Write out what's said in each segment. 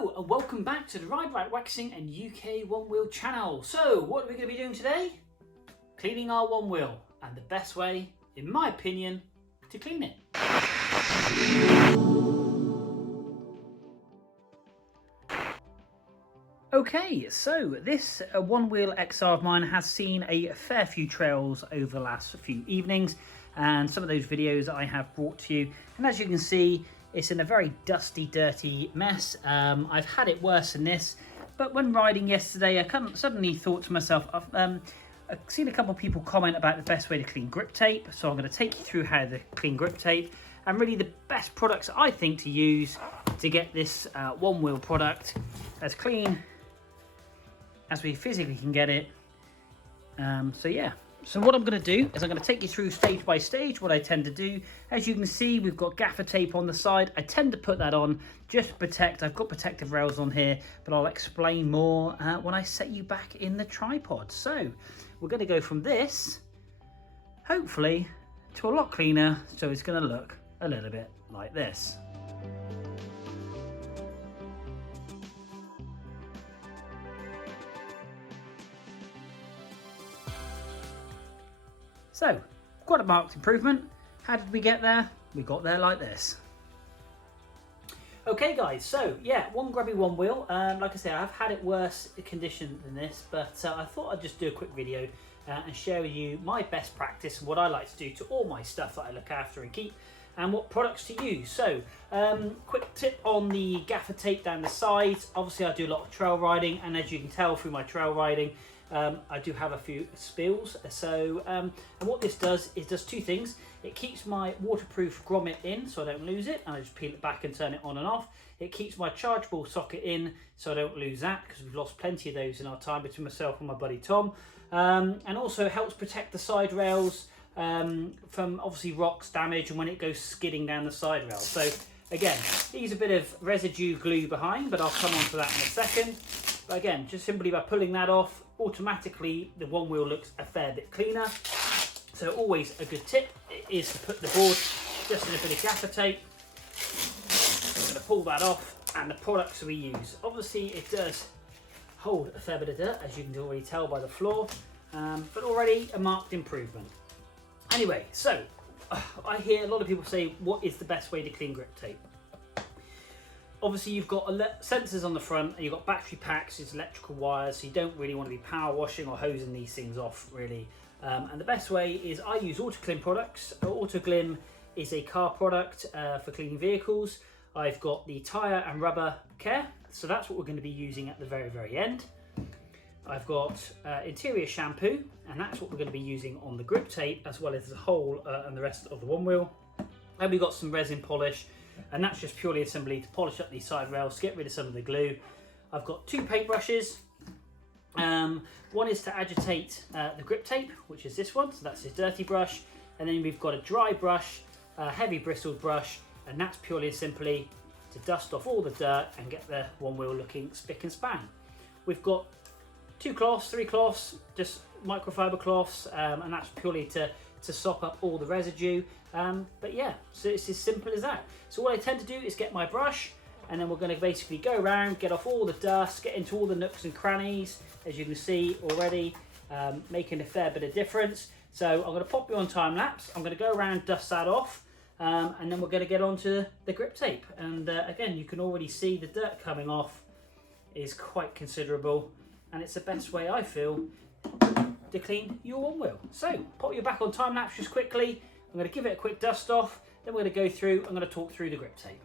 Hello and welcome back to the Ride Waxing and UK One Wheel channel. So what are we going to be doing today? Cleaning our one wheel, and the best way, in my opinion, to clean it. Okay, so this one wheel XR of mine has seen a fair few trails over the last few evenings, and some of those videos I have brought to you, and as you can see, it's in a very dusty, dirty mess. I've had it worse than this, but when riding yesterday, I suddenly thought to myself, I've seen a couple of people comment about the best way to clean grip tape, so I'm going to take you through how to clean grip tape, and really the best products I think to use to get this one wheel product as clean as we physically can get it. So yeah. So what I'm going to do is I'm going to take you through stage by stage what I tend to do. As you can see, we've got gaffer tape on the side. I tend to put that on just to protect. I've got protective rails on here, but I'll explain more when I set you back in the tripod. So we're going to go from this, hopefully, to a lot cleaner. So it's going to look a little bit like this. So, quite a marked improvement. How did we get there? We got there like this. Okay guys, so yeah, one grubby one wheel. Like I said, I've had it worse condition than this, but I thought I'd just do a quick video and share with you my best practice and what I like to do to all my stuff that I look after and keep, and what products to use. So, quick tip on the gaffer tape down the sides. Obviously I do a lot of trail riding, and as you can tell through my trail riding, I do have a few spills. So and what this does is does two things. It keeps my waterproof grommet in so I don't lose it, and I just peel it back and turn it on and off. It keeps my chargeable socket in so I don't lose that, because we've lost plenty of those in our time between myself and my buddy Tom. And also helps protect the side rails from obviously rocks damage and when it goes skidding down the side rail. So again, leaves a bit of residue glue behind, but I'll come on to that in a second. But again, just simply by pulling that off, automatically the one wheel looks a fair bit cleaner. So always a good tip is to put the board just in a bit of gaffer tape. I'm going to pull that off, and the products we use. Obviously it does hold a fair bit of dirt, as you can already tell by the floor, but already a marked improvement. Anyway, so I hear a lot of people say, what is the best way to clean grip tape? Obviously you've got sensors on the front, and you've got battery packs, it's electrical wires, so you don't really want to be power washing or hosing these things off really. And the best way is I use Autoglim products. Autoglim is a car product for cleaning vehicles. I've got the tyre and rubber care, so that's what we're going to be using at the very end. I've got interior shampoo, and that's what we're going to be using on the grip tape, as well as the whole and the rest of the one wheel. And we've got some resin polish, and that's just purely assembly to polish up these side rails, get rid of some of the glue. I've got two paintbrushes. One is to agitate the grip tape, which is this one, so that's this dirty brush. And then we've got a dry brush, a heavy bristled brush, and that's purely and simply to dust off all the dirt and get the one wheel looking spick and span. We've got two cloths, three cloths, just microfiber cloths, and that's purely to sop up all the residue. But yeah, so it's as simple as that. So what I tend to do is get my brush, and then we're going to basically go around, get off all the dust, get into all the nooks and crannies, as you can see already, making a fair bit of difference. So I'm going to pop you on time lapse. I'm going to go around, dust that off, and then we're going to get onto the grip tape. And again, you can already see the dirt coming off is quite considerable, and it's the best way I feel to clean your one wheel. So pop you back on time lapse just quickly. I'm going to give it a quick dust off, then we're going to go through, I'm going to talk through the grip tape.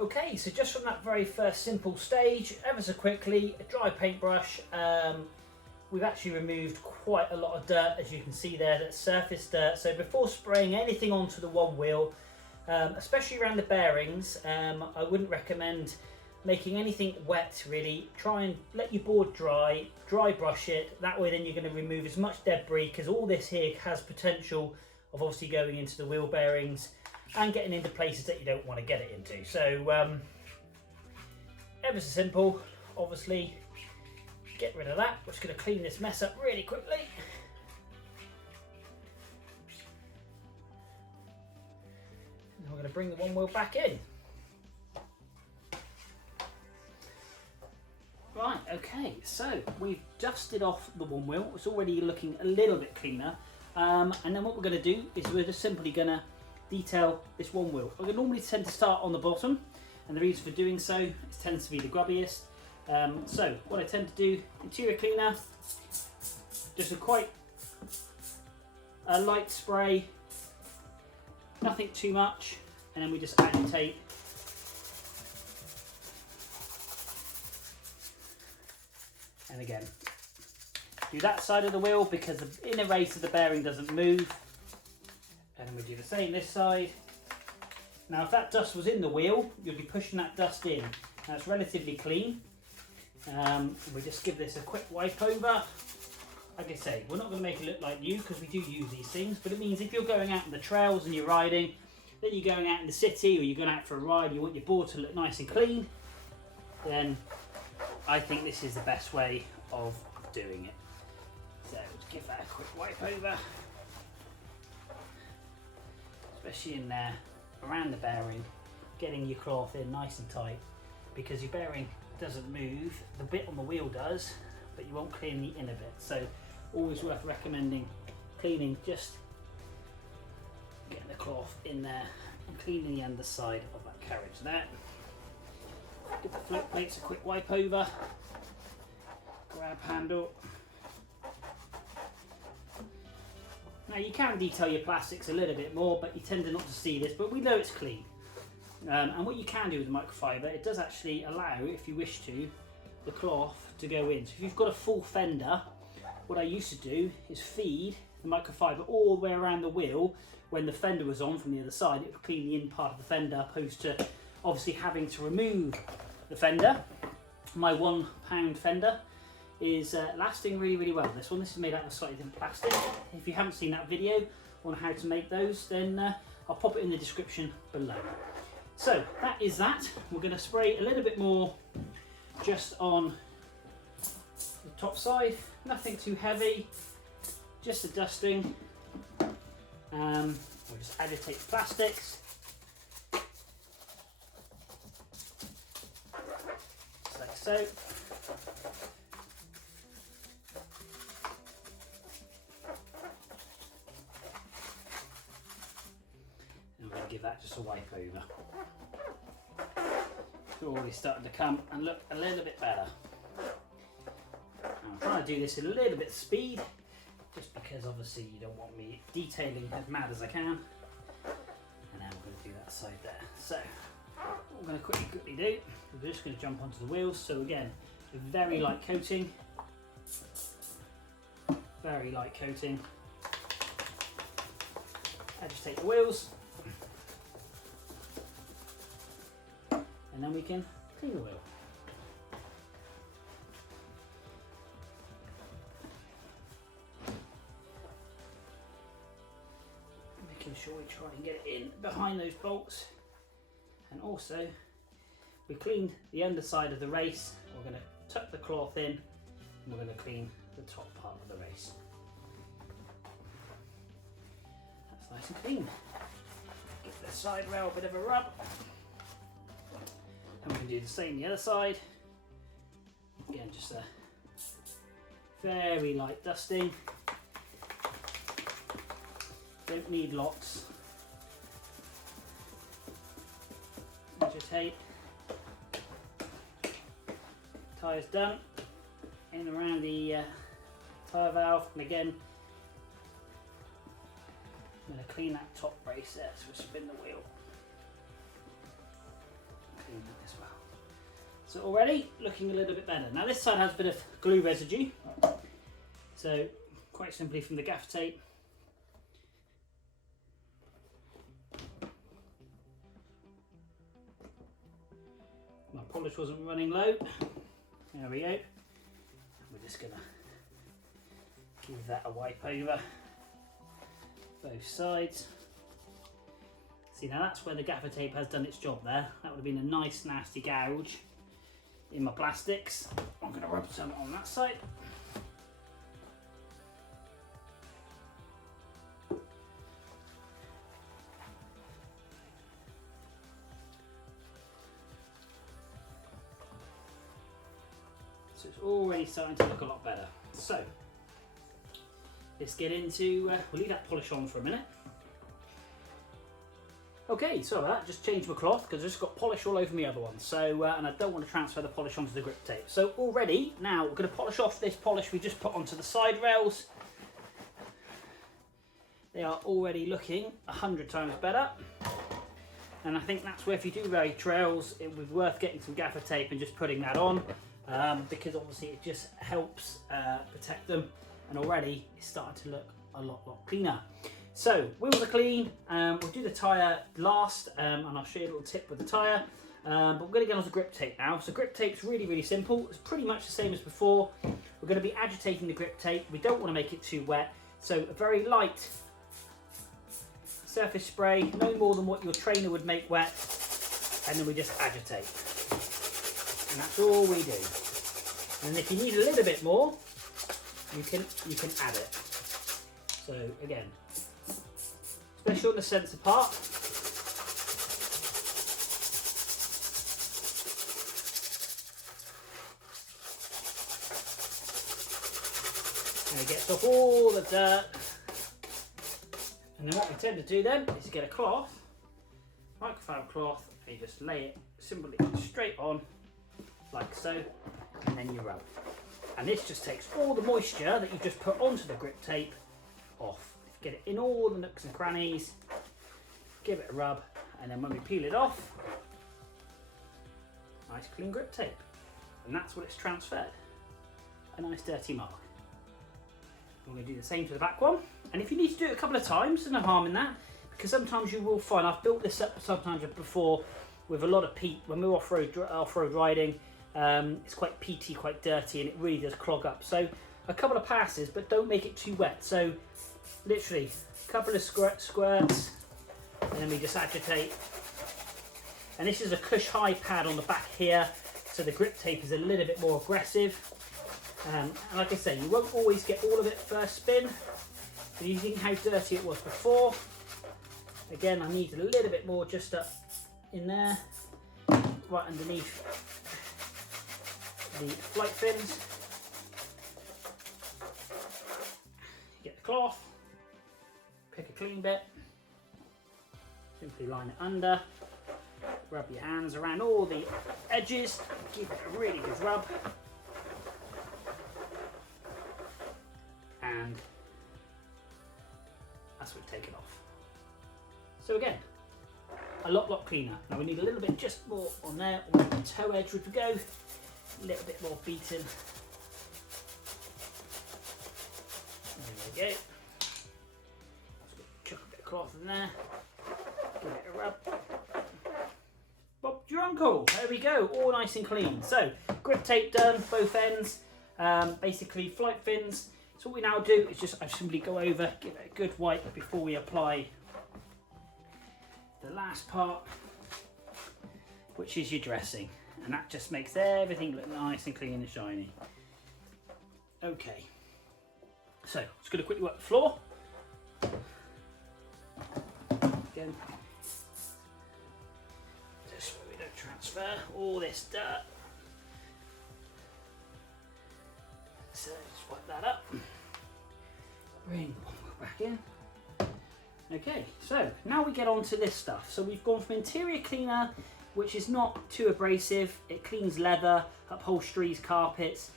Okay, so just from that very first simple stage, ever so quickly, a dry paintbrush. We've actually removed quite a lot of dirt, as you can see there, that's surface dirt. So before spraying anything onto the one wheel, especially around the bearings, I wouldn't recommend making anything wet really. Try and let your board dry brush it. That way then you're going to remove as much debris, because all this here has potential of obviously going into the wheel bearings and getting into places that you don't want to get it into. So ever so simple, obviously get rid of that. We're just going to clean this mess up really quickly. And we're going to bring the one wheel back in. Right, okay, so we've dusted off the one wheel. It's already looking a little bit cleaner. And then what we're going to do is we're just simply going to detail this one wheel. I normally tend to start on the bottom, and the reason for doing so, it tends to be the grubbiest. So what I tend to do, interior cleaner, just a quite light spray, nothing too much, and then we just agitate. And again, do that side of the wheel because the inner race of the bearing doesn't move. And then we do the same this side. Now if that dust was in the wheel, you'd be pushing that dust in. Now it's relatively clean. We just give this a quick wipe over. Like I say, we're not going to make it look like new because we do use these things, but it means if you're going out on the trails and you're riding, then you're going out in the city or you're going out for a ride, you want your board to look nice and clean, then I think this is the best way of doing it. So just give that a quick wipe over, especially in there around the bearing, getting your cloth in nice and tight, because your bearing doesn't move, the bit on the wheel does, but you won't clean the inner bit. So always worth recommending cleaning, just getting the cloth in there and cleaning the underside of that carriage there. Give the float plates a quick wipe over, grab handle. Now you can detail your plastics a little bit more, but you tend to not to see this, but we know it's clean. And what you can do with the microfiber, it does actually allow, if you wish to, the cloth to go in. So if you've got a full fender, what I used to do is feed the microfiber all the way around the wheel. When the fender was on from the other side, it would clean the in part of the fender, opposed to obviously having to remove the fender. My £1 fender is lasting really well. This is made out of slightly different plastic. If you haven't seen that video on how to make those, then I'll pop it in the description below. So that is that. We're going to spray a little bit more just on the top side, nothing too heavy, just a dusting. We'll just agitate the plastics. Just like so. And we're going to give that just a wipe over. It's already starting to come and look a little bit better. I'm trying to do this in a little bit of speed, just because obviously you don't want me detailing as mad as I can. And then we're going to do that side there. So what we're going to quickly do, we're just going to jump onto the wheels. So again, a very light coating, very light coating. Agitate the wheels, and then we can clean the wheel. Making sure we try and get it in behind those bolts. And also, we cleaned the underside of the race. We're going to tuck the cloth in, and we're going to clean the top part of the race. That's nice and clean. Give the side rail a bit of a rub. And we can do the same the other side. Again, just a very light dusting. Don't need lots. Agitate. Tyre's done. In around the tyre valve, and again, I'm going to clean that top brace there, so we'll spin the wheel. Clean that as well. So already looking a little bit better. Now this side has a bit of glue residue, so quite simply from the gaffer tape, my polish wasn't running low. There we go. We're just going to give that a wipe over both sides. See, now that's where the gaffer tape has done its job there. That would have been a nice nasty gouge. in my plastics. I'm going to rub some on that side. So it's already starting to look a lot better. So let's get into, we'll leave that polish on for a minute. Okay, so that just changed my cloth because I just got polish all over my other one. So, and I don't want to transfer the polish onto the grip tape. So already, now we're going to polish off this polish we just put onto the side rails. They are already looking 100 times better. And I think that's where if you do ride trails, it would be worth getting some gaffer tape and just putting that on. Because obviously it just helps protect them, and already it's starting to look a lot cleaner. So wheels are clean. We'll do the tyre last, and I'll show you a little tip with the tyre. But we're going to get on to grip tape now. So grip tape's really simple. It's pretty much the same as before. We're going to be agitating the grip tape. We don't want to make it too wet, so a very light surface spray, no more than what your trainer would make wet, and then we just agitate. And that's all we do. And if you need a little bit more, you can add it. So again, especially on the sensor part, and it gets off all the dirt. And then what we tend to do then is get a cloth, microfiber cloth, and you just lay it simply straight on, like so, and then you rub. And this just takes all the moisture that you just put onto the grip tape off. Get it in all the nooks and crannies, give it a rub, and then when we peel it off, nice clean grip tape. And that's what it's transferred. A nice dirty mark. We're going to do the same to the back one. And if you need to do it a couple of times, there's no harm in that, because sometimes you will find, I've built this up sometimes before with a lot of peat, when we're off-road riding, it's quite peaty, quite dirty, and it really does clog up. So a couple of passes, but don't make it too wet. So literally a couple of squirts, and then we just agitate. And this is a Cush High pad on the back here, so the grip tape is a little bit more aggressive. And like I say, you won't always get all of it first spin, but you think how dirty it was before. Again, I need a little bit more just up in there, right underneath the flight fins. Get the cloth, pick a clean bit, simply line it under, rub your hands around all the edges, give it a really good rub, and that's what we've taken off. So again, a lot cleaner. Now we need a little bit just more on there, on the toe edge would go, a little bit more beaten. There we go. Chuck a bit of cloth in there, give it a rub. Bob's your uncle. There we go, all nice and clean. So grip tape done, both ends. Basically flight fins. So what we now do is just simply go over, give it a good wipe before we apply the last part, which is your dressing, and that just makes everything look nice and clean and shiny. Okay, so just going to quickly wipe the floor again, just so we don't transfer all this dirt. So just wipe that up, bring the back in. Okay, so now we get on to this stuff. So we've gone from interior cleaner, which is not too abrasive. It cleans leather, upholsteries, carpets,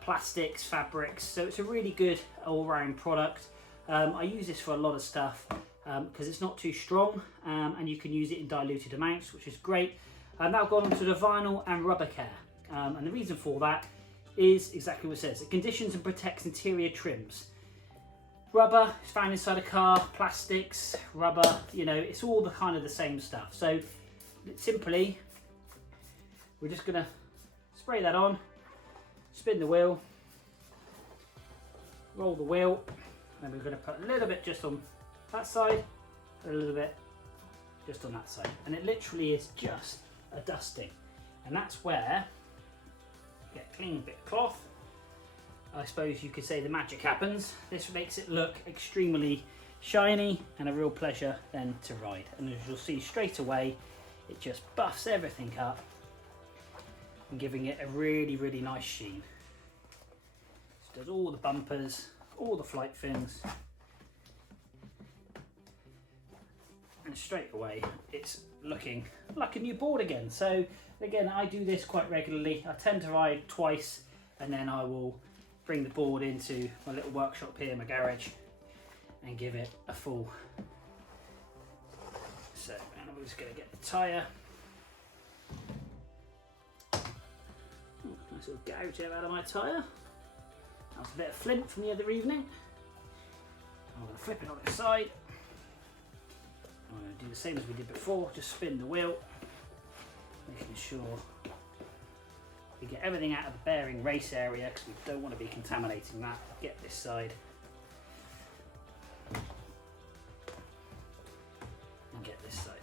plastics, fabrics. So it's a really good all-round product. I use this for a lot of stuff because it's not too strong, and you can use it in diluted amounts, which is great. I've now gone on to the vinyl and rubber care. And the reason for that is exactly what it says. It conditions and protects interior trims. Rubber is found inside a car, plastics, rubber, you know, it's all the kind of the same stuff. So simply, we're just gonna spray that on, spin the wheel, roll the wheel, and we're gonna put a little bit just on that side, a little bit just on that side. And it literally is just a dusting. And that's where get a clean bit of cloth. I suppose you could say the magic happens. This makes it look extremely shiny and a real pleasure then to ride. And as you'll see straight away, it just buffs everything up and giving it a really, really nice sheen. So it does all the bumpers, all the flight fins, and straight away it's looking like a new board again. So again, I do this quite regularly. I tend to ride twice and then I will bring the board into my little workshop here, my garage, and give it a full. So, and I'm just going to get the tyre. Nice little gouge there out of my tyre. That was a bit of flint from the other evening. I'm going to flip it on its side. I'm going to do the same as we did before, just spin the wheel, making sure we get everything out of the bearing race area because we don't want to be contaminating that. Get this side and get this side.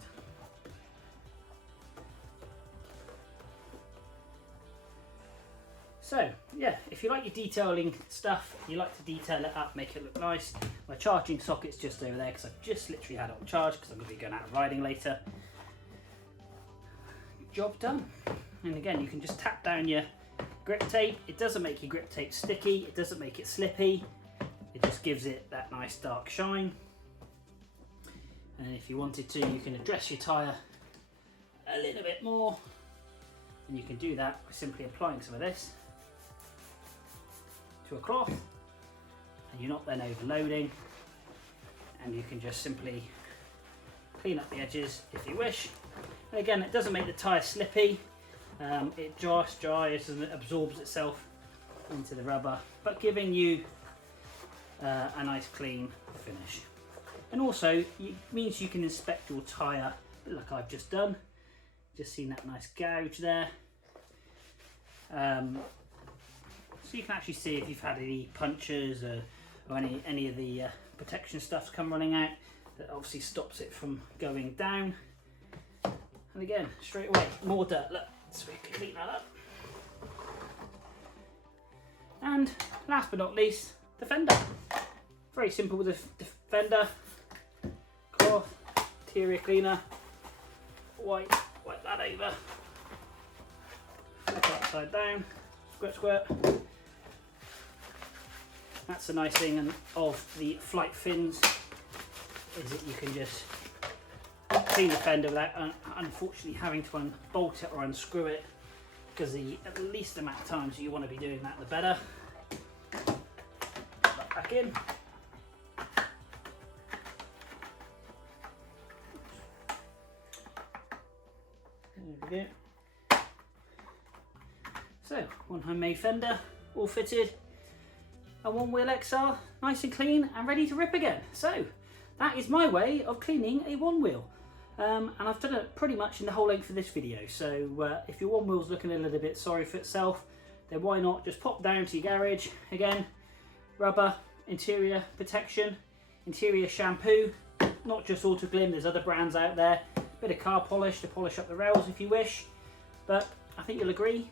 So yeah, if you like your detailing stuff, you like to detail it up, make it look nice. My charging socket's just over there because I've just literally had it on charge because I'm going to be going out riding later. Job done. And again, you can just tap down your grip tape. It doesn't make your grip tape sticky, it doesn't make it slippy, it just gives it that nice dark shine. And if you wanted to, you can address your tyre a little bit more, and you can do that by simply applying some of this to a cloth, and you're not then overloading, and you can just simply clean up the edges if you wish. And again, it doesn't make the tyre slippy. It just dries and it absorbs itself into the rubber, but giving you a nice clean finish. And also, it means you can inspect your tyre like I've just done. Just seen that nice gouge there. So you can actually see if you've had any punctures or any of the protection stuff's come running out. That obviously stops it from going down. And again, straight away, more dirt. Look. So we can clean that up. And last but not least, the fender. Very simple with the fender. Cloth, interior cleaner, wipe that over. Flip it upside down, squirt squirt. That's the nice thing of the flight fins, is that you can just clean the fender without unfortunately having to unbolt it or unscrew it, because the least amount of times you want to be doing that, the better. Put that back in. There we go. So, one homemade fender, all fitted, a Onewheel XR, nice and clean and ready to rip again. So, that is my way of cleaning a Onewheel. And I've done it pretty much in the whole length of this video. So if your Onewheel's looking a little bit sorry for itself, then why not just pop down to your garage. Again, rubber, interior protection, interior shampoo, not just Autoglym, there's other brands out there. Bit of car polish to polish up the rails if you wish. But I think you'll agree,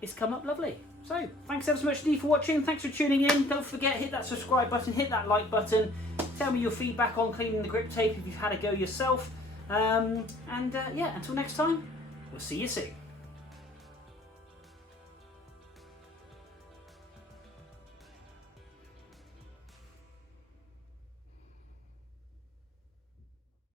it's come up lovely. So thanks ever so much indeed for watching, thanks for tuning in. Don't forget, hit that subscribe button, hit that like button. Tell me your feedback on cleaning the grip tape if you've had a go yourself. Yeah, until next time, we'll see you soon.